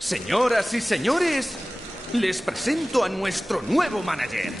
Señoras y señores, les presento a nuestro nuevo manager.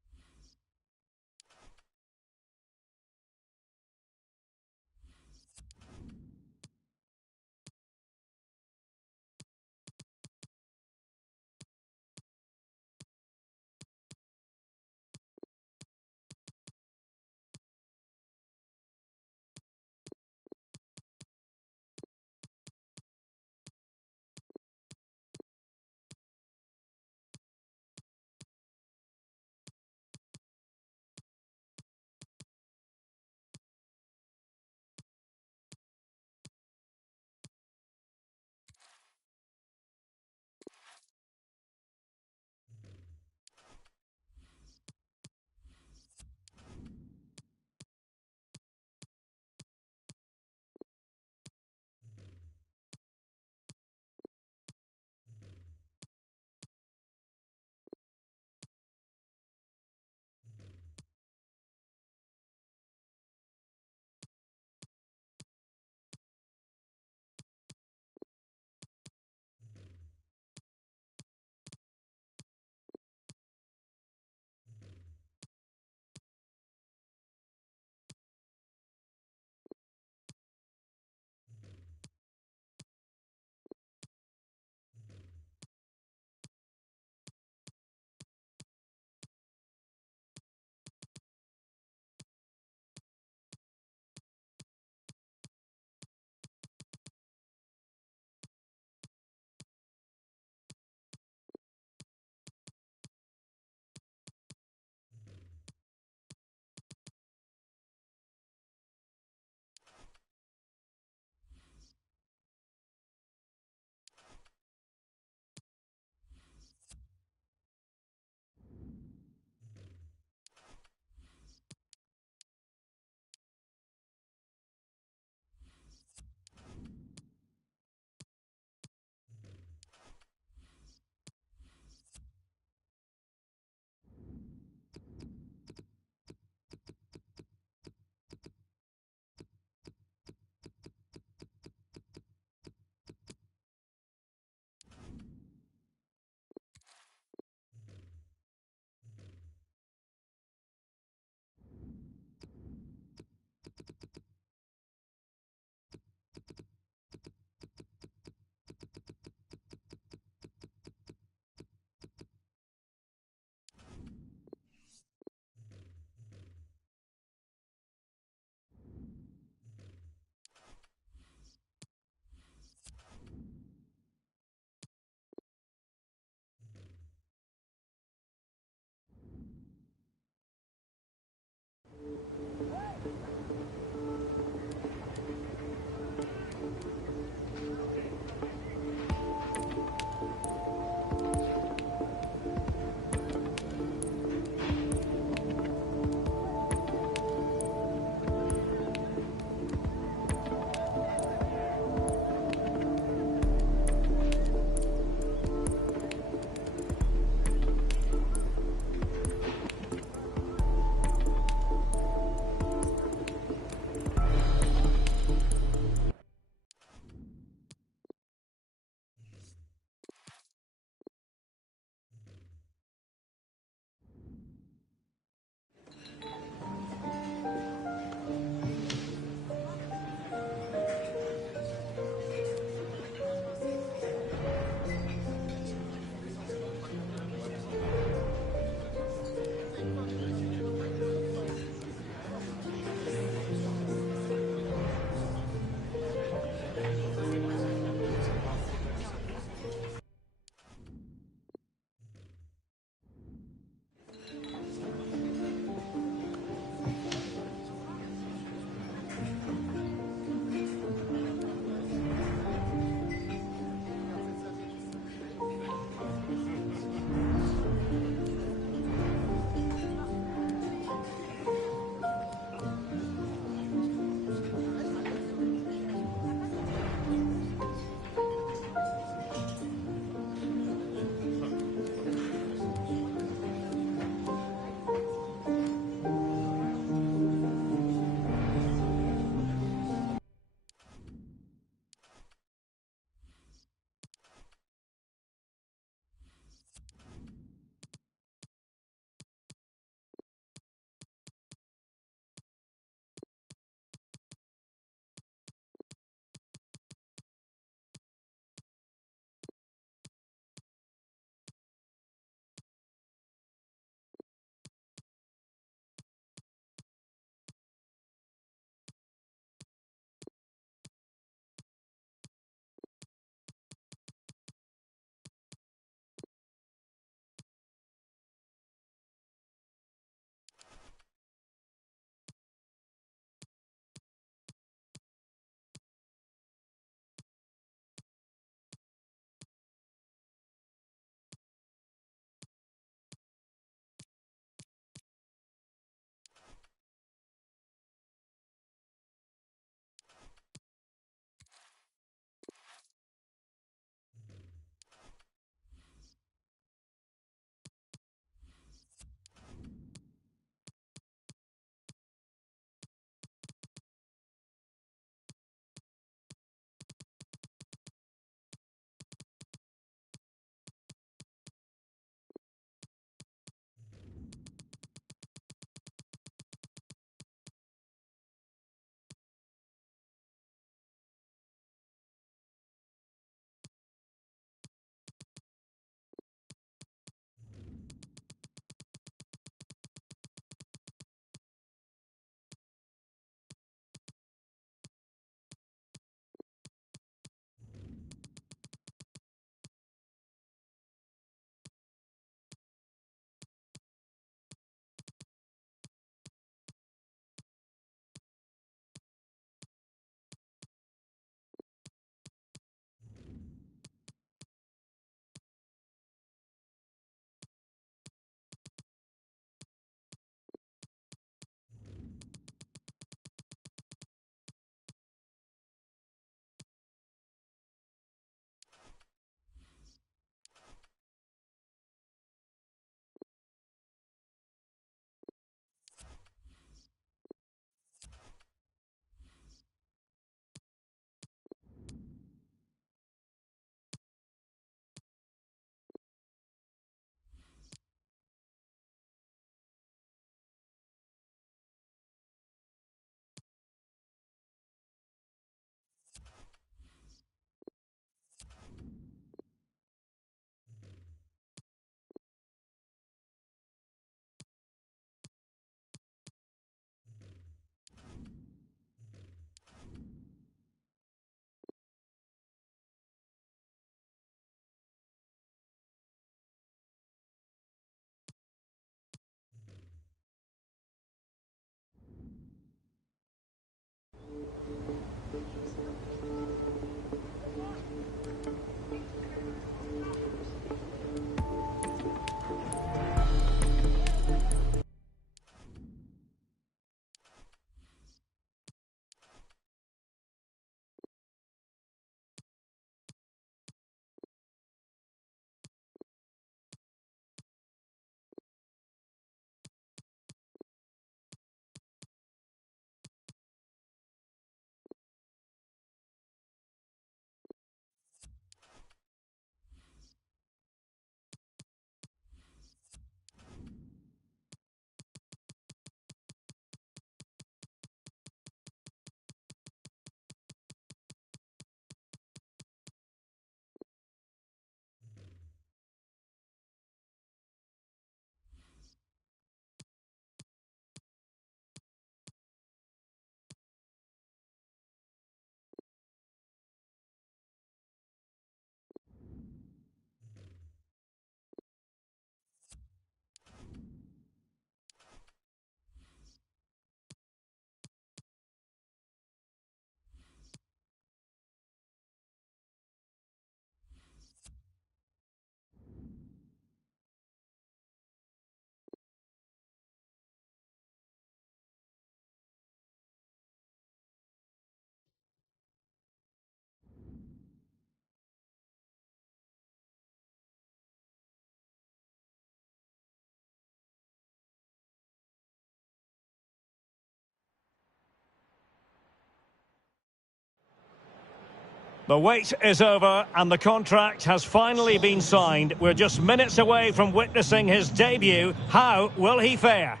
The wait is over and the contract has finally been signed. We're just minutes away from witnessing his debut. How will he fare?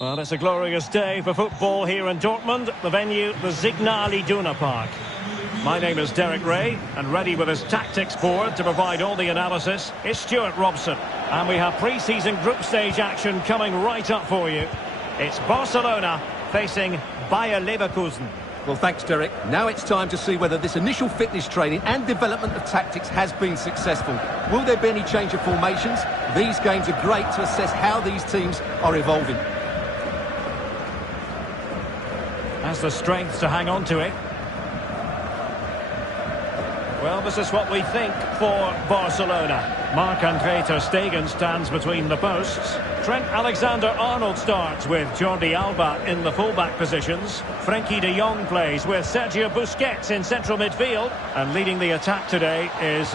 Well, it's a glorious day for football here in Dortmund. The venue, the Signal Iduna Park. My name is Derek Ray, and ready with his tactics board to provide all the analysis is Stuart Robson. And we have pre-season group stage action coming right up for you. It's Barcelona facing Bayer Leverkusen. Well, thanks, Derek. Now it's time to see whether this initial fitness training and development of tactics has been successful. Will there be any change of formations? These games are great to assess how these teams are evolving. Has the strength to hang on to it. Well, this is what we think for Barcelona. Marc-Andre ter Stegen stands between the posts. Trent Alexander-Arnold starts with Jordi Alba in the fullback positions. Frenkie de Jong plays with Sergio Busquets in central midfield. And leading the attack today is...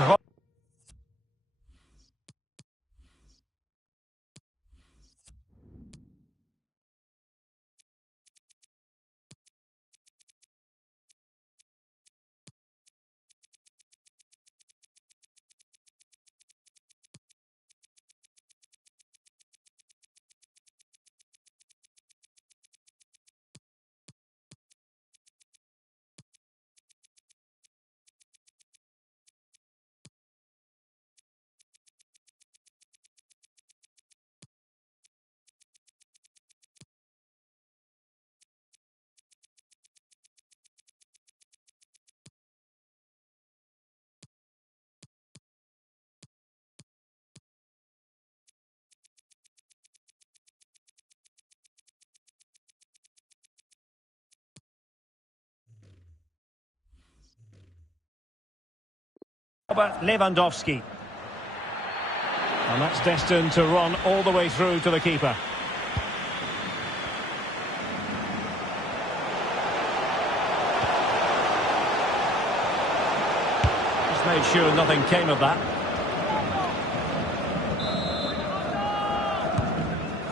Lewandowski. And that's destined to run all the way through to the keeper. Just made sure nothing came of that.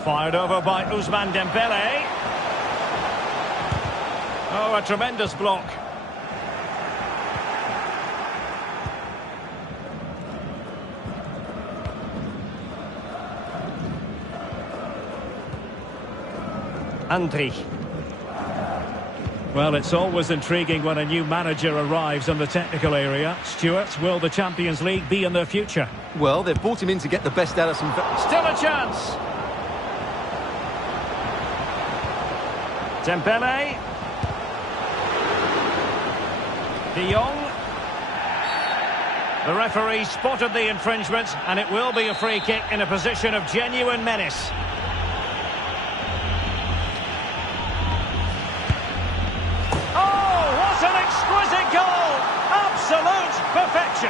Fired over by Ousmane Dembele. Oh, a tremendous block. Andri. Well, it's always intriguing when a new manager arrives in the technical area. Stuart, will the Champions League be in their future? Well, they've brought him in to get the best out of some... Still a chance! Dembele. De Jong. The referee spotted the infringement, and it will be a free kick in a position of genuine menace. Exquisite goal! Absolute perfection!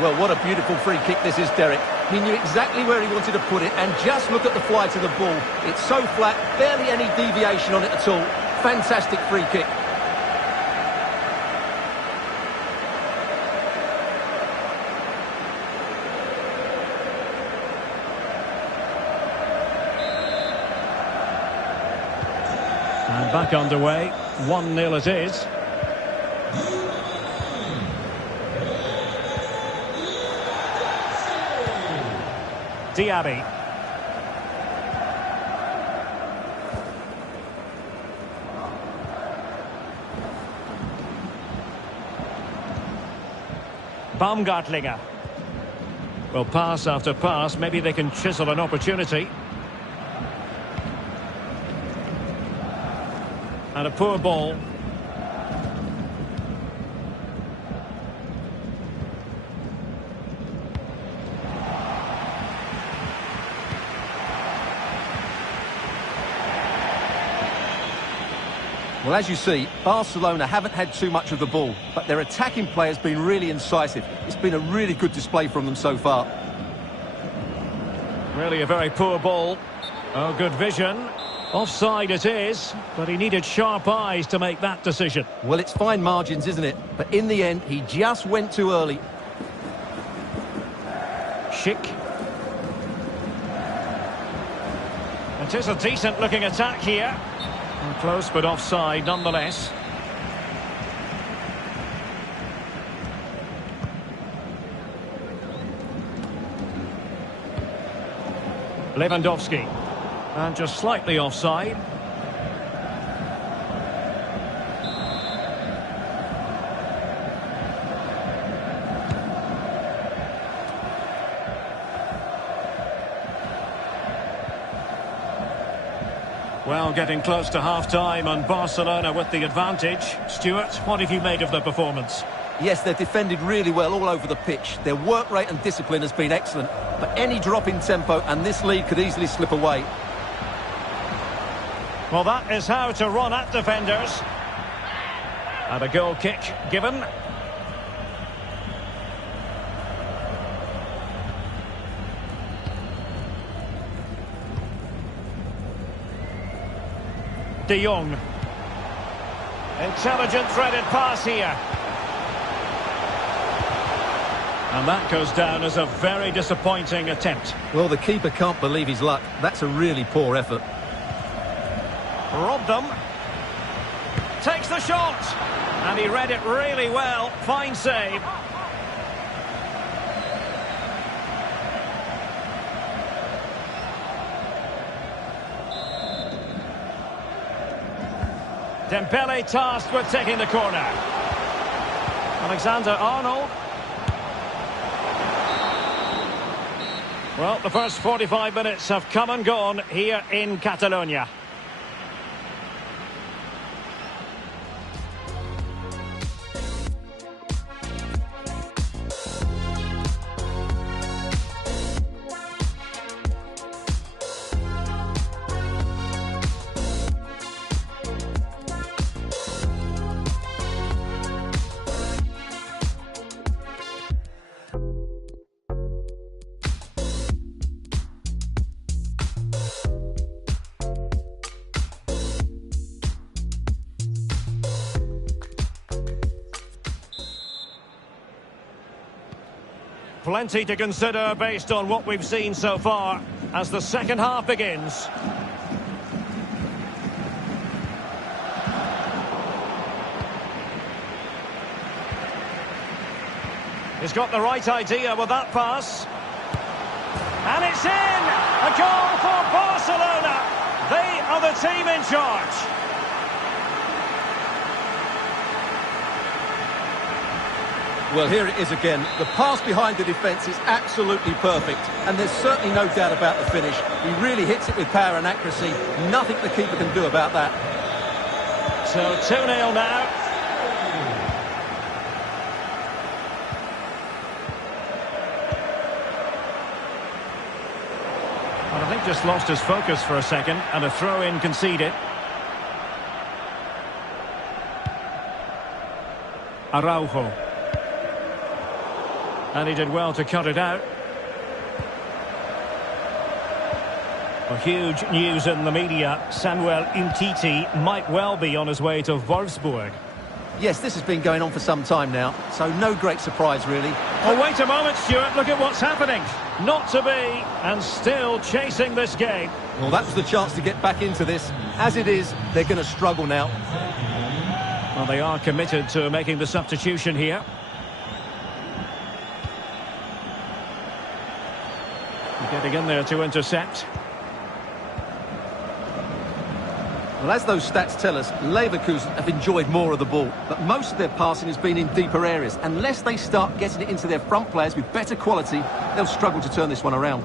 Well, what a beautiful free kick this is, Derek. He knew exactly where he wanted to put it, and just look at the flight of the ball. It's so flat, barely any deviation on it at all. Fantastic free kick. And back underway, 1-0 it is. Diaby. Baumgartlinger. Well, pass after pass, maybe they can chisel an opportunity. And a poor ball. Well, as you see, Barcelona haven't had too much of the ball, but their attacking play has been really incisive. It's been a really good display from them so far. Really a very poor ball. Oh, good vision. Offside it is, but he needed sharp eyes to make that decision. Well, it's fine margins, isn't it? But in the end, he just went too early. Schick. It is a decent-looking attack here. Close, but offside nonetheless. Lewandowski. And just slightly offside. Well, getting close to half-time and Barcelona with the advantage. Stuart, what have you made of the performance? Yes, they've defended really well all over the pitch. Their work rate and discipline has been excellent. But any drop in tempo and this lead could easily slip away. Well, that is how to run at defenders. And a goal kick given. De Jong. Intelligent threaded pass here. And that goes down as a very disappointing attempt. Well, the keeper can't believe his luck. That's a really poor effort. Robbed them. Takes the shot. And he read it really well. Fine save. Dembele tasked with taking the corner. Alexander-Arnold. Well, the first 45 minutes have come and gone here in Catalonia. Plenty to consider based on what we've seen so far as the second half begins. He's got the right idea with that pass. And it's in! A goal for Barcelona! They are the team in charge. Well, here it is again. The pass behind the defence is absolutely perfect. And there's certainly no doubt about the finish. He really hits it with power and accuracy. Nothing the keeper can do about that. So 2-0 now. Well, I think just lost his focus for a second and a throw-in conceded. Araujo. And he did well to cut it out. Well, huge news in the media. Samuel Umtiti might well be on his way to Wolfsburg. Yes, this has been going on for some time now, so no great surprise, really. Oh, wait a moment, Stuart. Look at what's happening. Not to be, and still chasing this game. Well, that was the chance to get back into this. As it is, they're going to struggle now. Well, they are committed to making the substitution here. Getting in there to intercept. Well, as those stats tell us, Leverkusen have enjoyed more of the ball, but most of their passing has been in deeper areas. Unless they start getting it into their front players with better quality, they'll struggle to turn this one around.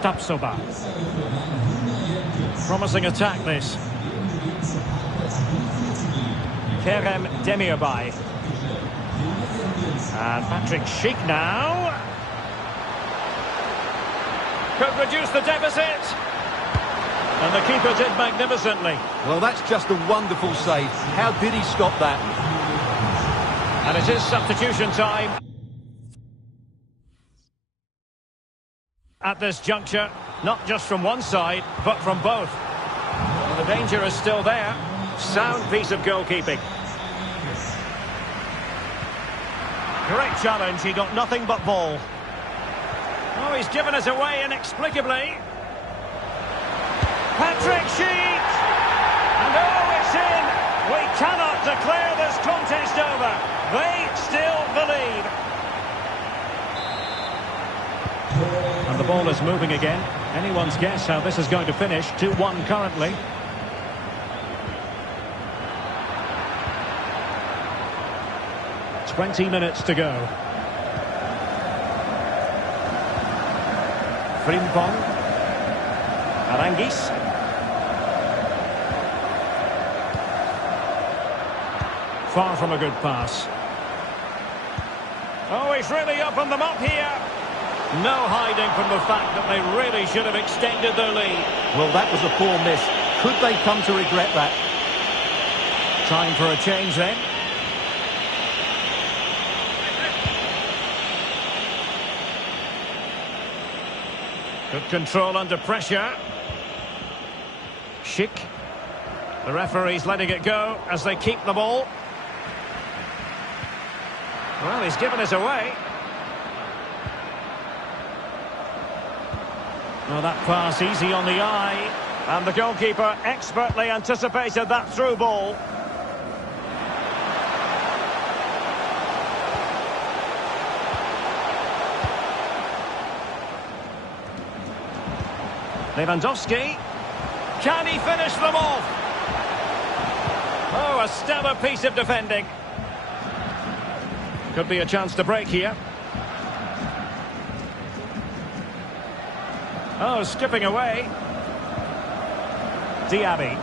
Tapsoba. Promising attack, this. Kerem Demirbay. And Patrick Schick now. Could reduce the deficit. And the keeper did magnificently. Well, that's just a wonderful save. How did he stop that? And it is substitution time. At this juncture, not just from one side, but from both. Well, the danger is still there. Sound piece of goalkeeping. Great challenge, he got nothing but ball. Oh, he's given us away inexplicably. Patrick Schick! And oh, it's in! We cannot declare this contest over. They still believe. And the ball is moving again. Anyone's guess how this is going to finish. 2-1 currently. "20 minutes to go. Frimpong. Arangis. Far from a good pass. Oh, he's really opened them up here. No hiding from the fact that they really should have extended their lead. Well, that was a poor miss. Could they come to regret that? Time for a change then. Good control under pressure. Schick. The referee's letting it go as they keep the ball. Well, he's given us away. Oh, that pass easy on the eye. And the goalkeeper expertly anticipated that through ball. Lewandowski. Can he finish them off? Oh, a stellar piece of defending. Could be a chance to break here. Oh, skipping away. Diaby.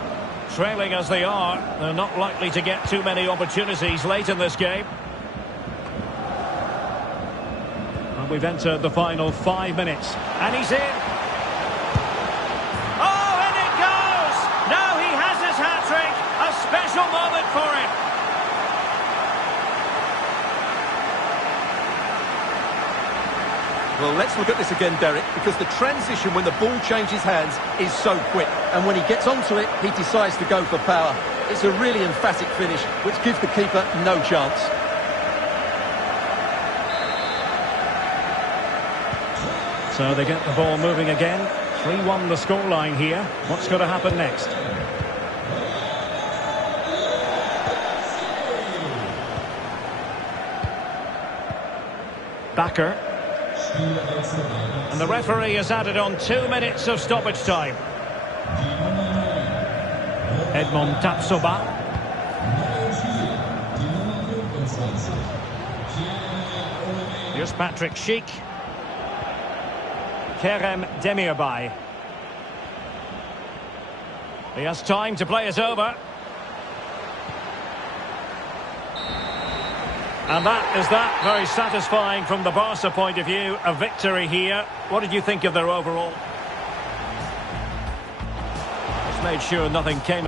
Trailing as they are, they're not likely to get too many opportunities late in this game. And we've entered the final 5 minutes. And he's in. Oh, and it goes! Now he has his hat-trick. A special moment for him. Well, let's look at this again, Derek, because the transition when the ball changes hands is so quick. And when he gets onto it, he decides to go for power. It's a really emphatic finish, which gives the keeper no chance. So they get the ball moving again. 3-1 the scoreline here. What's going to happen next? Bakker. And the referee has added on 2 minutes of stoppage time. Edmond Tapsoba. Here's Patrick Schick. Kerem Demirbay. He has time to play it over. And that is that. Very satisfying from the Barca point of view. A victory here. What did you think of their overall? Just made sure nothing came.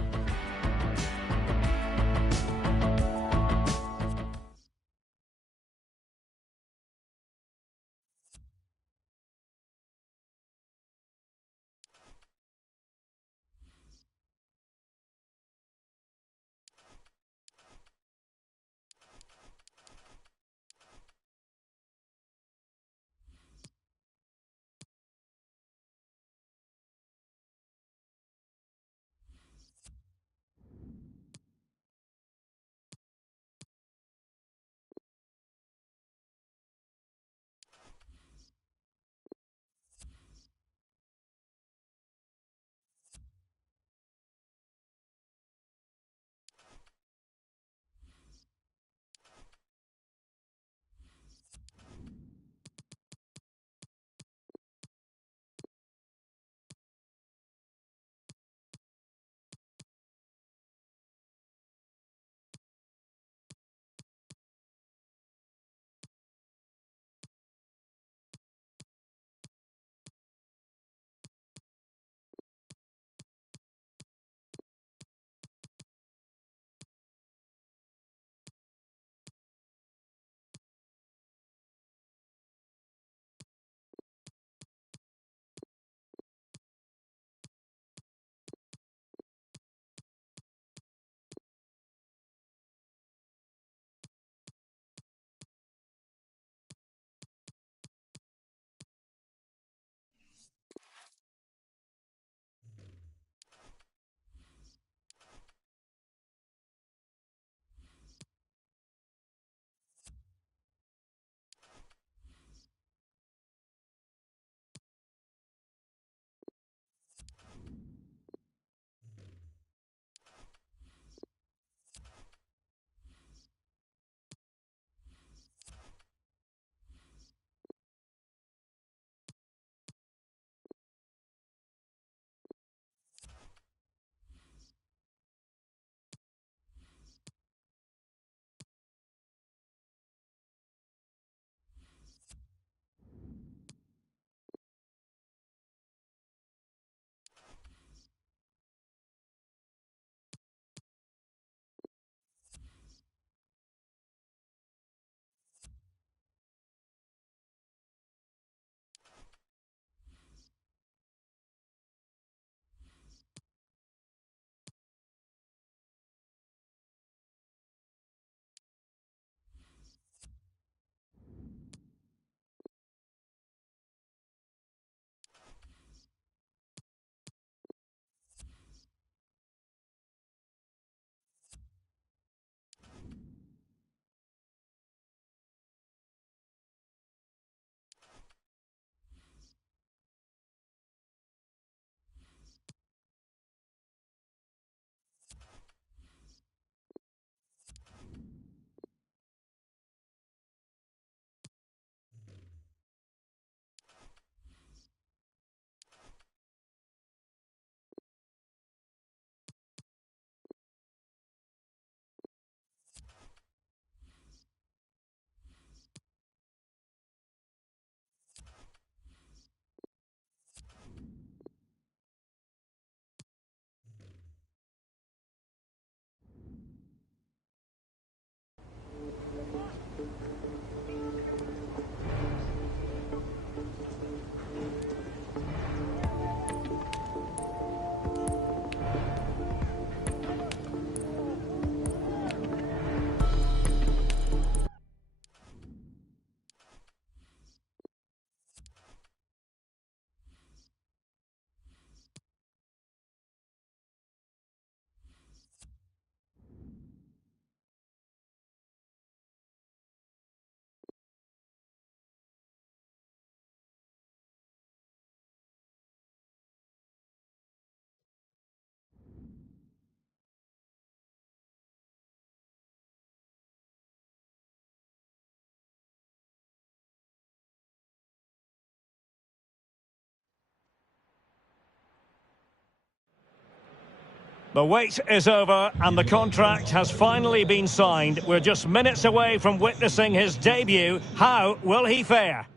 The wait is over and the contract has finally been signed. We're just minutes away from witnessing his debut. How will he fare?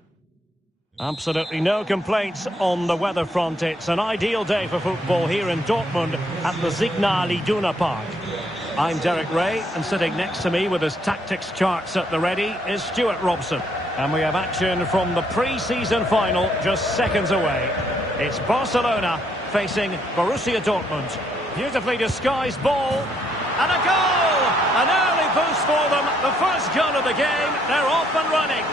Absolutely no complaints on the weather front. It's an ideal day for football here in Dortmund at the Signal Iduna Park. I'm Derek Ray, and sitting next to me with his tactics charts at the ready is Stuart Robson. And we have action from the pre-season final just seconds away. It's Barcelona facing Borussia Dortmund. Beautifully disguised ball, and a goal! An early boost for them, the first goal of the game, they're off and running.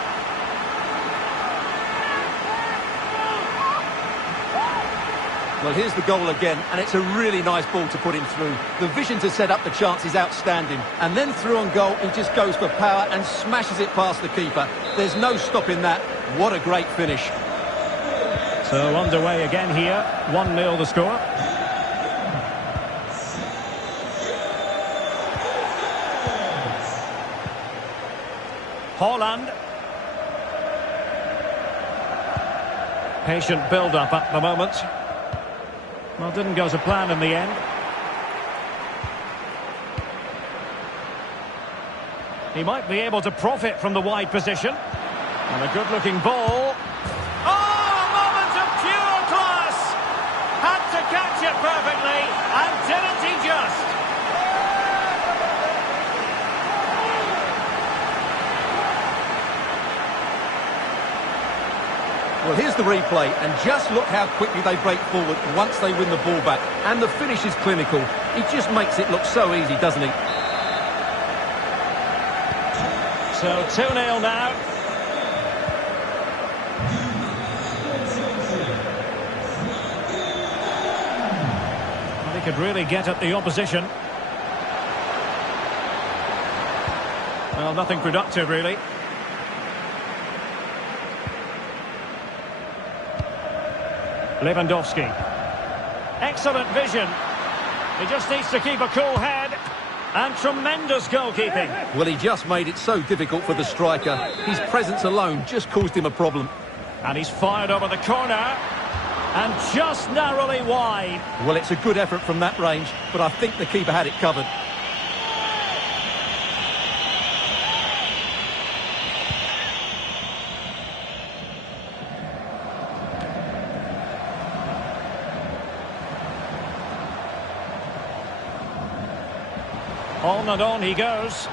Well, here's the goal again, and it's a really nice ball to put him through. The vision to set up the chance is outstanding. And then through on goal, he just goes for power and smashes it past the keeper. There's no stopping that. What a great finish. So underway again here, 1-0 the score. Haaland. Patient build-up at the moment. Well, didn't go to plan in the end. He might be able to profit from the wide position. And a good-looking ball. Oh, a moment of pure class! Had to catch it perfectly, and didn't he just? Well, here's the replay, and just look how quickly they break forward once they win the ball back. And the finish is clinical. He just makes it look so easy, doesn't he? So 2-0 now. Well, he could really get at the opposition. Well, nothing productive, really. Lewandowski. Excellent vision. He just needs to keep a cool head. And tremendous goalkeeping. Well, he just made it so difficult for the striker. His presence alone just caused him a problem. And he's fired over the corner. And just narrowly wide. Well, it's a good effort from that range, but I think the keeper had it covered. On and on he goes.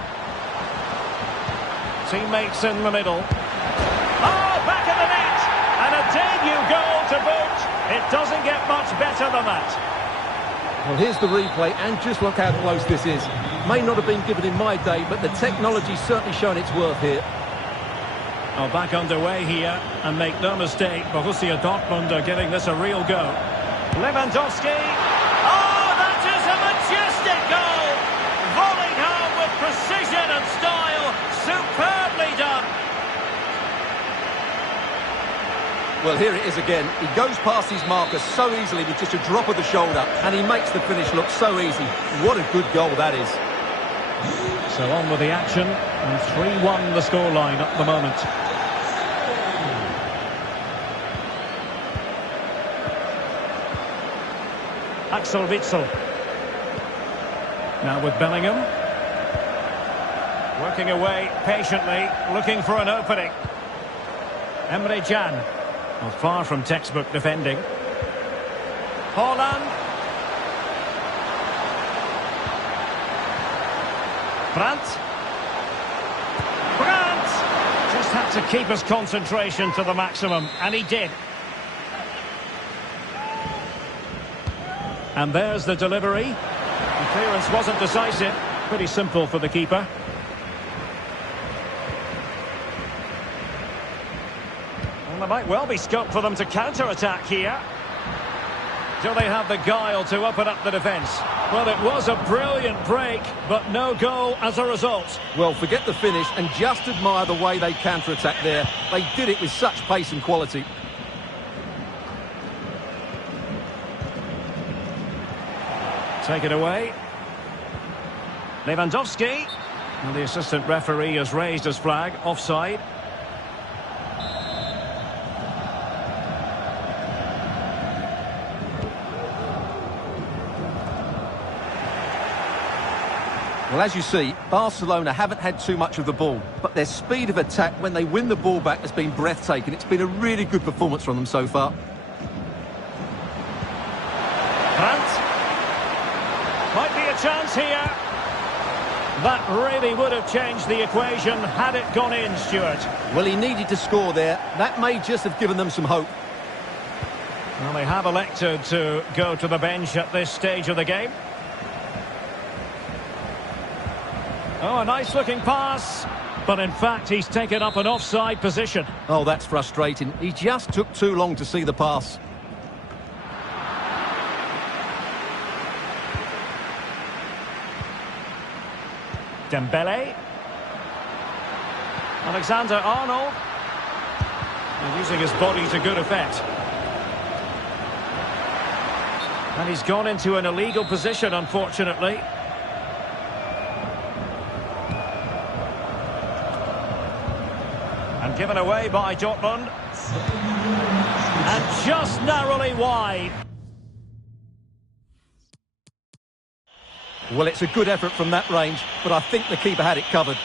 Teammates in the middle. Oh, back of the net! And a debut goal to boot. It doesn't get much better than that. Well, here's the replay, and just look how close this is. May not have been given in my day, but the technology's certainly shown its worth here. Oh, back underway here, and make no mistake, Borussia Dortmund are giving this a real go. Lewandowski. Oh, that is a majestic goal! Volleyed home with precision and style. Superbly done. Well, here it is again. He goes past his marker so easily with just a drop of the shoulder, and he makes the finish look so easy. What a good goal that is. So on with the action, and 3-1 the scoreline at the moment. Axel Witsel. Now with Bellingham. Working away patiently, looking for an opening. Emre Can. Well, far from textbook defending. Haaland. Brandt. Just had to keep his concentration to the maximum, and he did. And there's the delivery. The clearance wasn't decisive. Pretty simple for the keeper. Well, there might well be scope for them to counter-attack here. Do they have the guile to open up the defence? Well, it was a brilliant break, but no goal as a result. Well, forget the finish and just admire the way they counter-attack there. They did it with such pace and quality. Take it away. Lewandowski. Well, the assistant referee has raised his flag. Offside. Well, as you see, Barcelona haven't had too much of the ball, but their speed of attack when they win the ball back has been breathtaking. It's been a really good performance from them so far. Brandt. Might be a chance here. That really would have changed the equation had it gone in, Stuart. Well, he needed to score there. That may just have given them some hope. Well, they have elected to go to the bench at this stage of the game. Oh, a nice-looking pass. But in fact, he's taken up an offside position. Oh, that's frustrating. He just took too long to see the pass. Dembele. Alexander-Arnold. And using his body to good effect. And he's gone into an illegal position, unfortunately. And given away by Dortmund. And just narrowly wide. Well, it's a good effort from that range, but I think the keeper had it covered.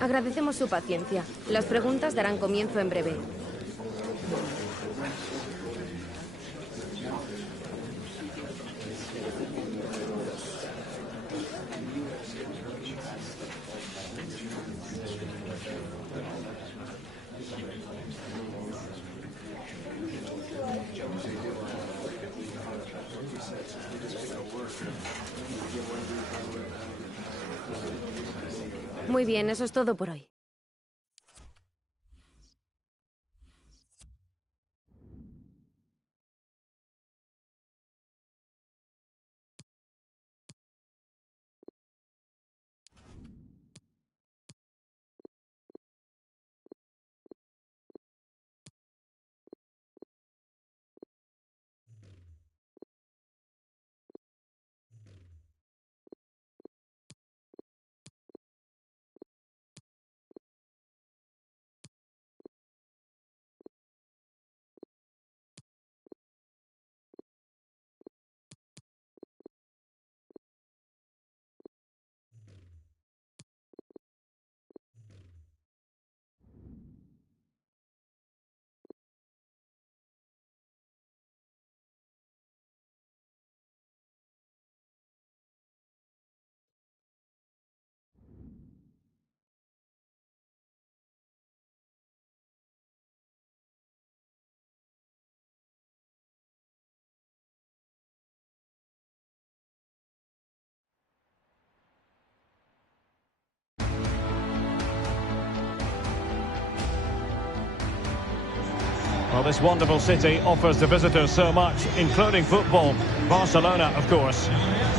Agradecemos su paciencia. Las preguntas darán comienzo en breve. Muy bien, eso es todo por hoy. Well, this wonderful city offers the visitors so much, including football. Barcelona, of course.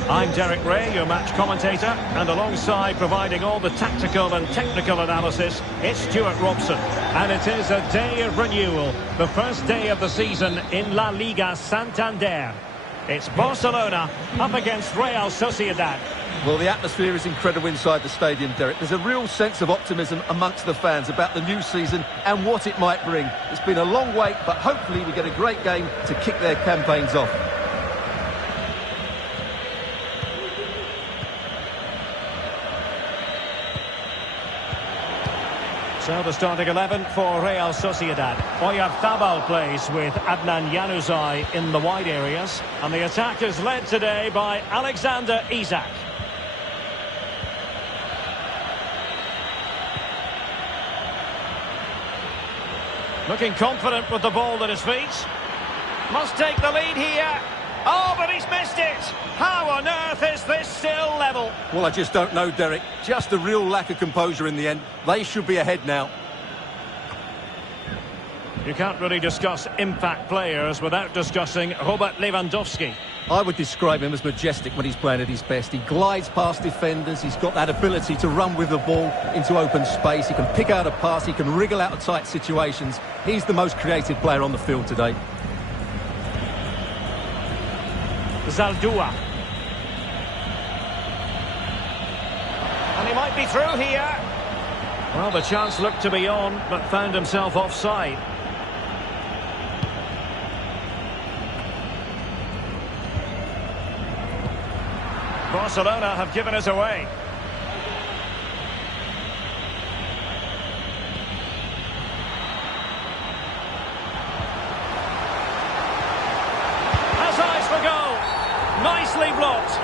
I'm Derek Ray, your match commentator, and alongside providing all the tactical and technical analysis, it's Stuart Robson. And it is a day of renewal, the first day of the season in La Liga Santander. It's Barcelona up against Real Sociedad. Well, the atmosphere is incredible inside the stadium, Derek. There's a real sense of optimism amongst the fans about the new season and what it might bring. It's been a long wait, but hopefully we get a great game to kick their campaigns off. So the starting 11 for Real Sociedad. Oyarzabal plays with Adnan Januzaj in the wide areas. And the attack is led today by Alexander Isak. Looking confident with the ball at his feet. Must take the lead here. Oh, but he's missed it. How on earth is this still level? Well, I just don't know, Derek. Just a real lack of composure in the end. They should be ahead now. You can't really discuss impact players without discussing Robert Lewandowski. I would describe him as majestic when he's playing at his best. He glides past defenders. He's got that ability to run with the ball into open space. He can pick out a pass. He can wriggle out of tight situations. He's the most creative player on the field today. Zaldua. And he might be through here. Well, the chance looked to be on, but found himself offside. Barcelona have given us away. Has eyes for goal. Nicely blocked.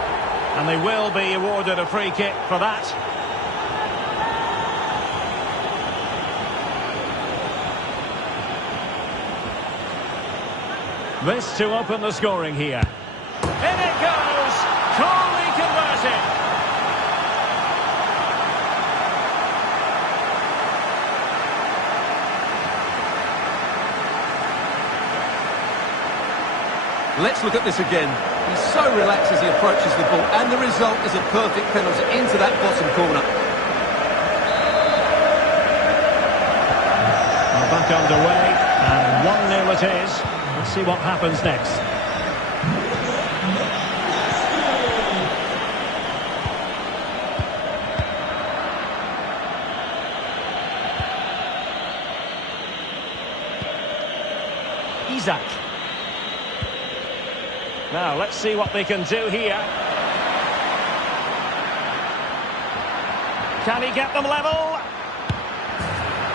And they will be awarded a free kick for that. This to open the scoring here. In it goes! Coolly converted! Let's look at this again. He's so relaxed as he approaches the ball, and the result is a perfect penalty into that bottom corner. We're back underway, and 1-0 it is. Let's see what happens next. Isak. Now, let's see what they can do here. Can he get them level?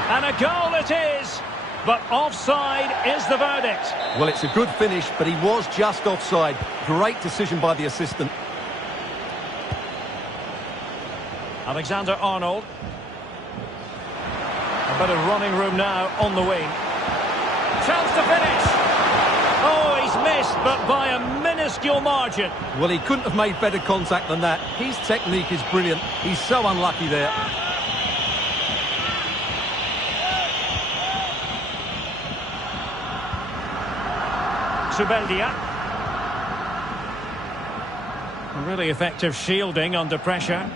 And a goal it is, but offside is the verdict. Well, it's a good finish, but he was just offside. Great decision by the assistant. Alexander-Arnold. A bit of running room now on the wing. Chance to finish. Oh, he's missed, but by a minuscule margin. Well, he couldn't have made better contact than that. His technique is brilliant. He's so unlucky there. Subeldia. Really effective shielding under pressure.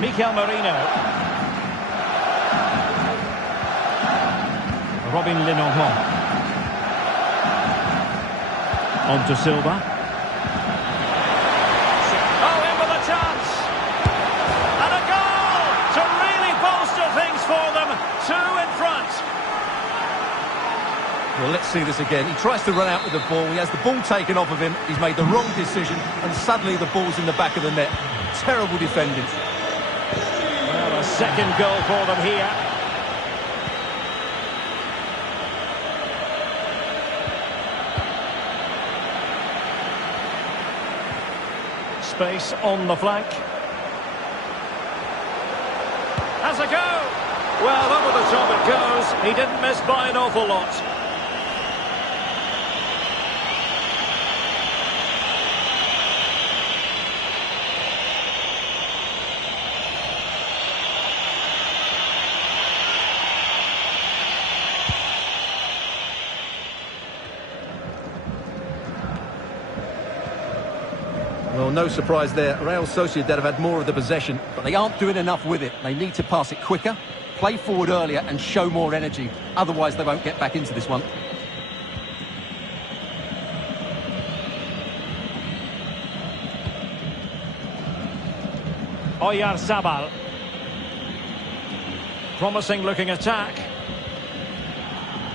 Mikel Merino. Robin Lenormand. On to Silva. Oh, in with a chance. And a goal to really bolster things for them. 2 in front. Well, let's see this again. He tries to run out with the ball. He has the ball taken off of him. He's made the wrong decision, and suddenly the ball's in the back of the net. Terrible defending. Well, a second goal for them here. Space on the flank. Has a go. Well, over the top it goes. He didn't miss by an awful lot. Well, no surprise there. Real Sociedad have had more of the possession, but they aren't doing enough with it. They need to pass it quicker, play forward earlier and show more energy. Otherwise, they won't get back into this one. Oyarzabal. Promising looking attack.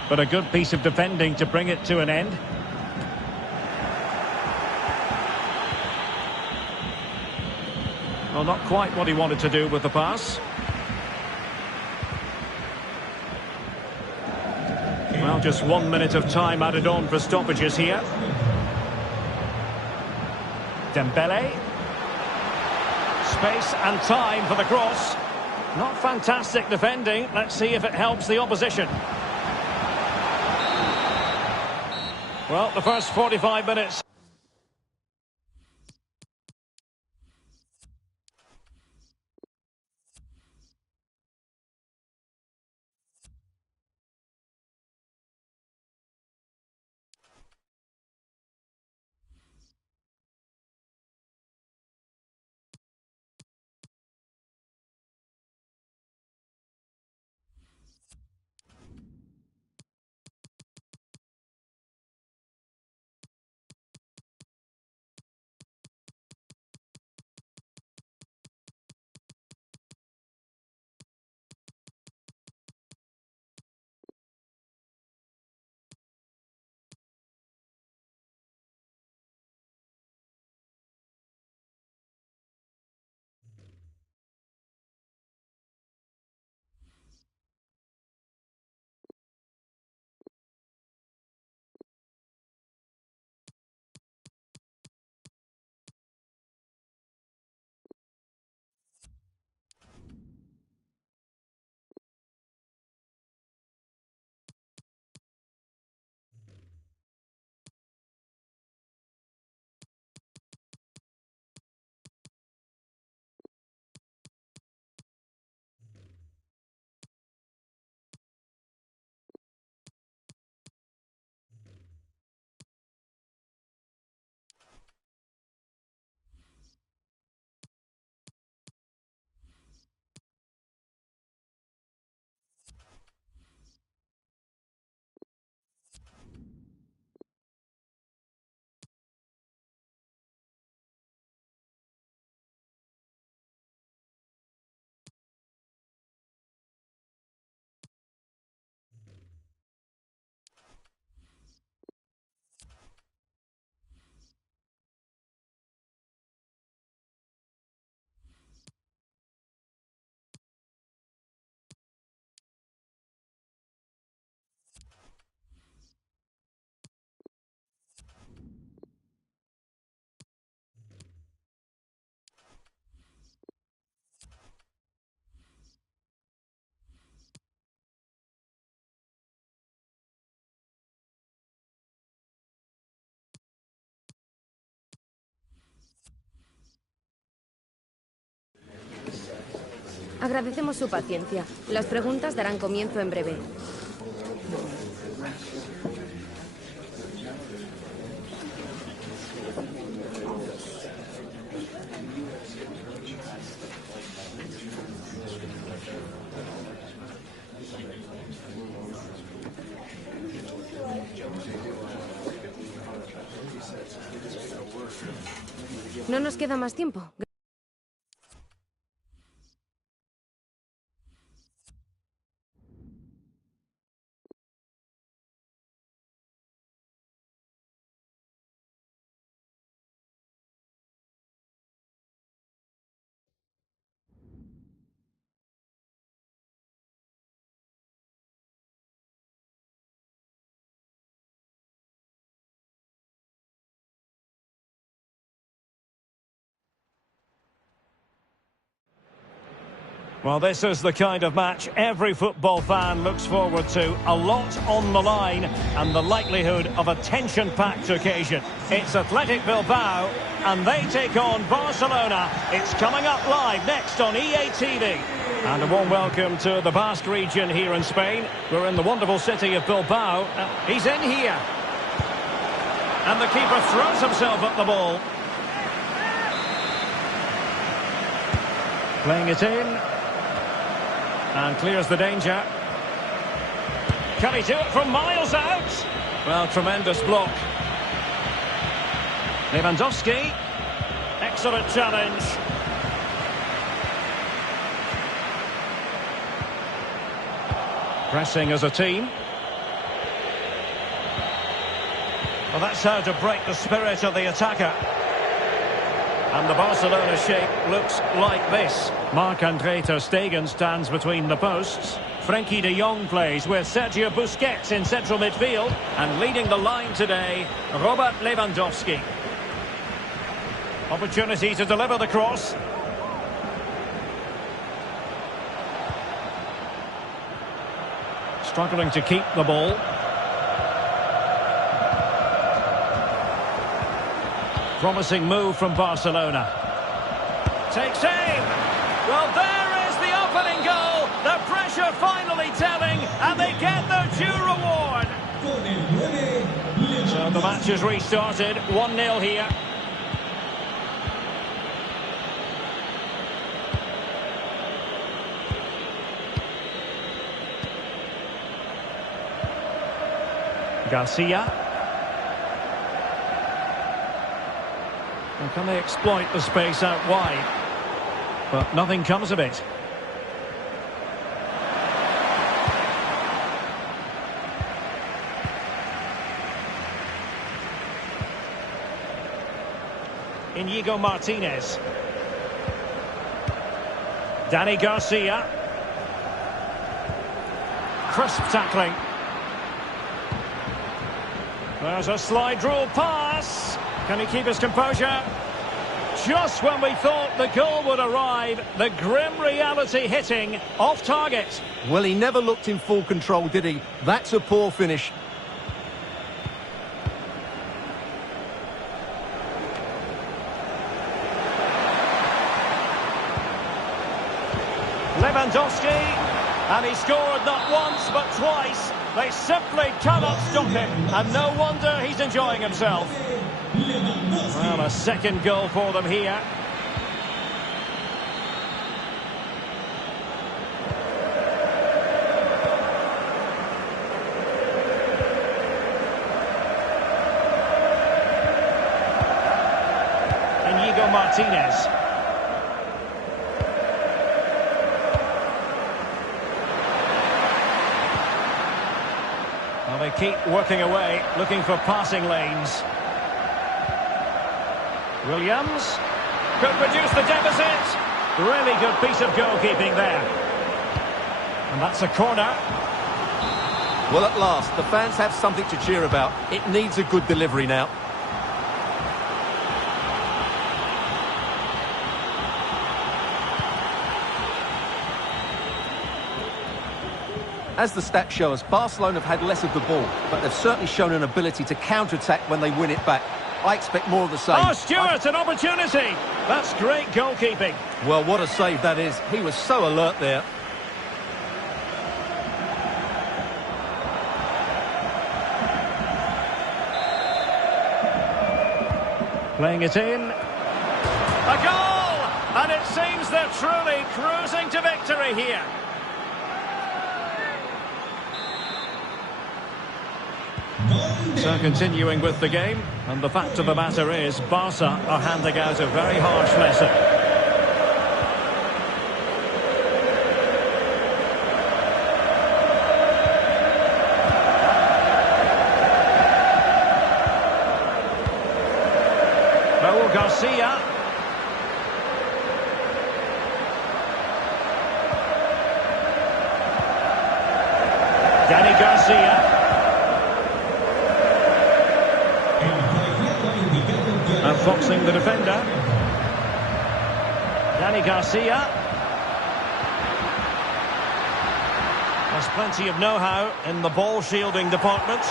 But a good piece of defending to bring it to an end. Well, not quite what he wanted to do with the pass. Well, just 1 minute of time added on for stoppages here. Dembele. Space and time for the cross. Not fantastic defending. Let's see if it helps the opposition. Well, the first 45 minutes. Agradecemos su paciencia. Las preguntas darán comienzo en breve. No nos queda más tiempo. Well, this is the kind of match every football fan looks forward to. A lot on the line and the likelihood of a tension-packed occasion. It's Athletic Bilbao and they take on Barcelona. It's coming up live next on EA TV. And a warm welcome to the Basque region here in Spain. We're in the wonderful city of Bilbao. He's in here. And the keeper throws himself at the ball. Playing it in. And clears the danger. Can he do it from miles out? Well, tremendous block. Lewandowski. Excellent challenge. Pressing as a team. Well, that's how to break the spirit of the attacker. And the Barcelona shape looks like this. Marc-Andre ter Stegen stands between the posts. Frenkie de Jong plays with Sergio Busquets in central midfield. And leading the line today, Robert Lewandowski. Opportunity to deliver the cross. Struggling to keep the ball. Promising move from Barcelona. Takes aim. Well, there is the opening goal. The pressure finally telling, and they get their due reward. So the match has restarted. 1-0 here. Garcia. And can they exploit the space out wide? But nothing comes of it. Inigo Martinez. Danny Garcia. Crisp tackling. There's a slide rule pass. Can he keep his composure? Just when we thought the goal would arrive, the grim reality hitting off target. Well, he never looked in full control, did he? That's a poor finish. Lewandowski, and he scored not once but twice. They simply cannot stop him, and no wonder he's enjoying himself. Well, a second goal for them here. Inigo Martinez. Well, they keep working away, looking for passing lanes. Williams could reduce the deficit. Really good piece of goalkeeping there. And that's a corner. Well, at last, the fans have something to cheer about. It needs a good delivery now. As the stats show us, Barcelona have had less of the ball, but they've certainly shown an ability to counter-attack when they win it back. I expect more of the same. Oh, Stewart, an opportunity. That's great goalkeeping. Well, what a save that is. He was so alert there. Playing it in. A goal! And it seems they're truly cruising to victory here. So continuing with the game, and the fact of the matter is Barca are handing out a very harsh lesson. Raul Garcia. Danny Garcia. Foxing the defender. Danny Garcia. There's plenty of know-how in the ball shielding department.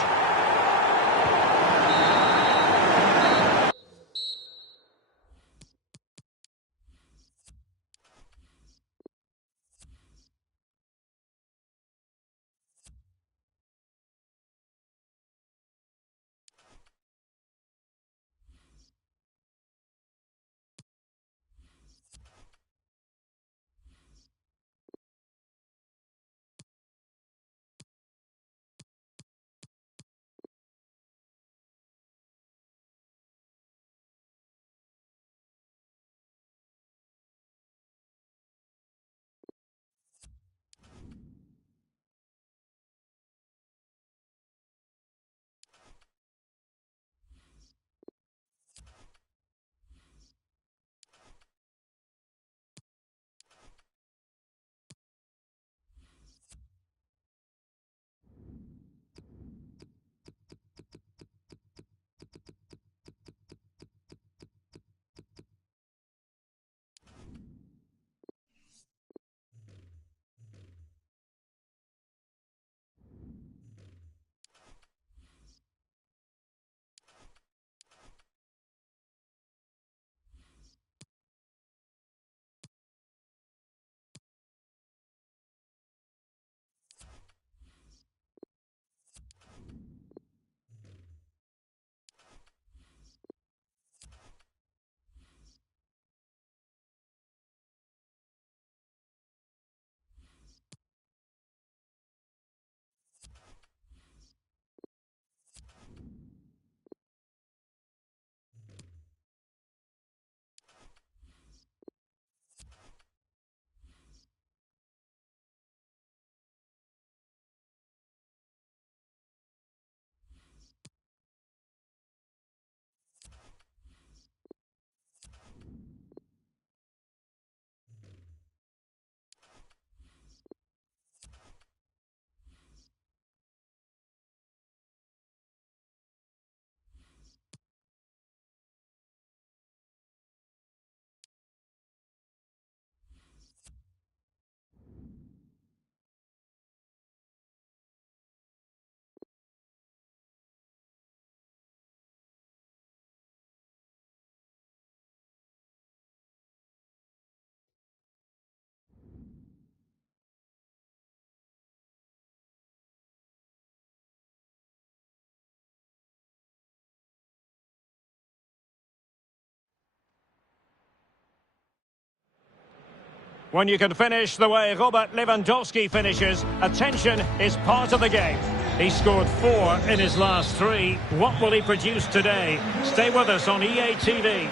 When you can finish the way Robert Lewandowski finishes, attention is part of the game. He scored 4 in his last 3. What will he produce today? Stay with us on EA TV.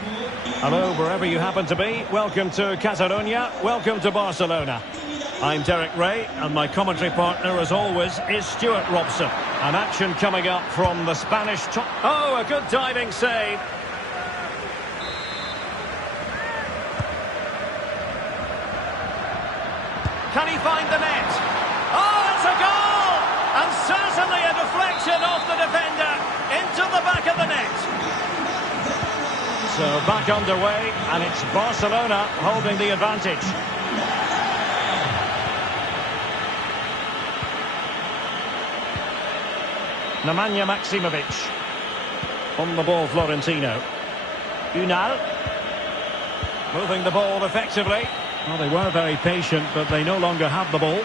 Hello, wherever you happen to be. Welcome to Catalonia. Welcome to Barcelona. I'm Derek Ray, and my commentary partner, as always, is Stuart Robson. An action coming up from the Spanish top. Oh, a good diving save. Can he find the net? Oh, it's a goal! And certainly a deflection off the defender into the back of the net. So back underway, and it's Barcelona holding the advantage. Nemanja Maksimovic. On the ball, Florentino. Unal. Moving the ball effectively. Well, they were very patient, but they no longer have the ball.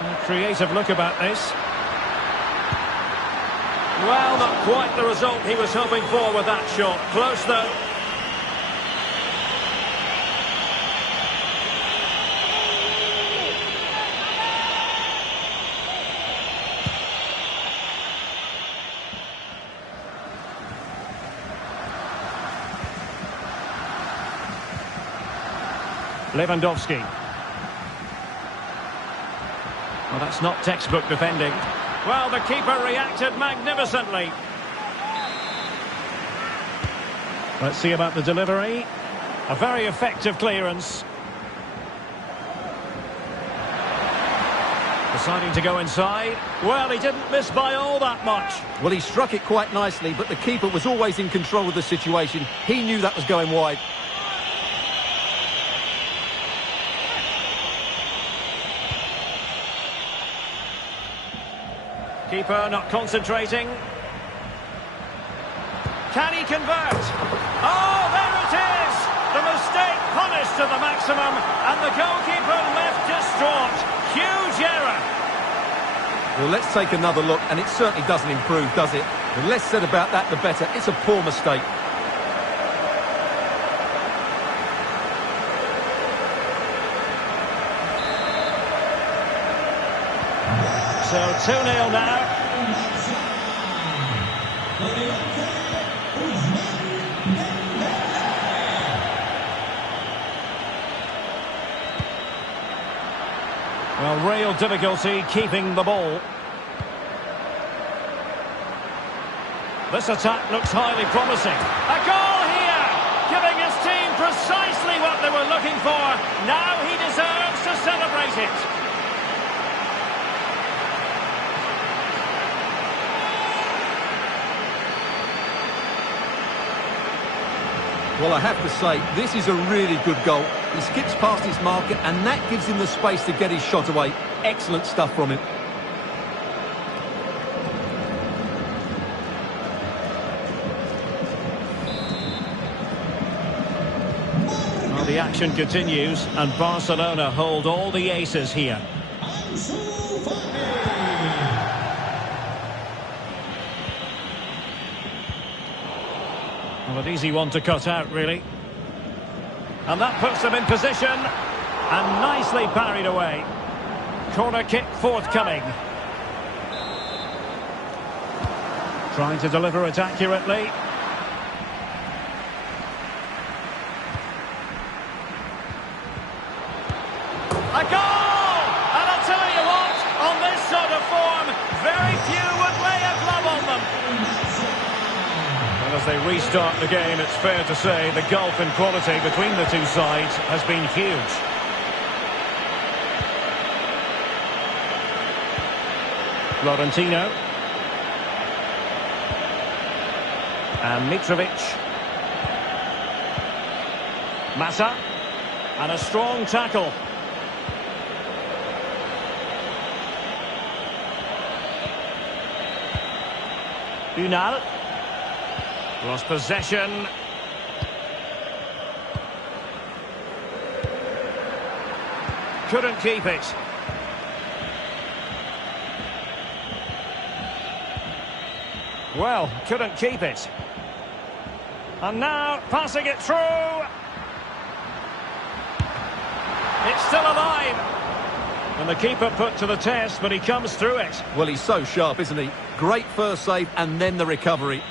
A creative look about this. Well, not quite the result he was hoping for with that shot. Close, though. Lewandowski. Well, that's not textbook defending. Well, the keeper reacted magnificently. Let's see about the delivery. A very effective clearance. Deciding to go inside. Well, he didn't miss by all that much. Well, he struck it quite nicely, but the keeper was always in control of the situation. He knew that was going wide. Keeper not concentrating. Can he convert? Oh, there it is! The mistake punished to the maximum, and the goalkeeper left distraught. Huge error. Well, let's take another look, and it certainly doesn't improve, does it? The less said about that, the better. It's a poor mistake. So 2-0 now. Well, real difficulty keeping the ball. This attack looks highly promising. A goal here, giving his team precisely what they were looking for. Now he deserves to celebrate it. Well, I have to say, this is a really good goal. He skips past his marker, and that gives him the space to get his shot away. Excellent stuff from him. Well, the action continues, and Barcelona hold all the aces here. Well, an easy one to cut out, really. And that puts them in position. And nicely parried away. Corner kick forthcoming. Trying to deliver it accurately. A goal! And I'll tell you what, on this sort of form, very few would lay a glove on them. As they restart the game, it's fair to say the gulf in quality between the two sides has been huge. Florentino. And Mitrovic. Massa. And a strong tackle. Unal. Lost possession. Couldn't keep it. Well, couldn't keep it. And now, passing it through. It's still alive. And the keeper put to the test, but he comes through it. Well, he's so sharp, isn't he? Great first save, and then the recovery.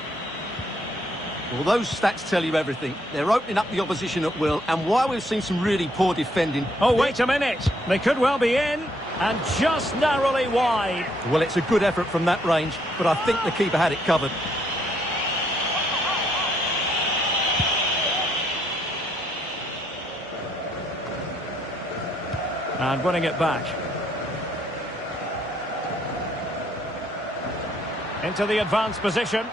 Well, those stats tell you everything. They're opening up the opposition at will, and while we've seen some really poor defending... Oh, wait a minute. They could well be in, and just narrowly wide. Well, it's a good effort from that range, but I think the keeper had it covered. And winning it back. Into the advanced position.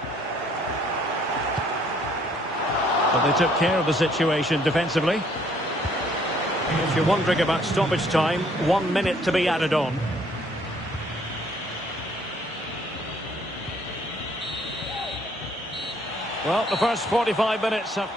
But they took care of the situation defensively. If you're wondering about stoppage time, 1 minute to be added on. Well, the first 45 minutes have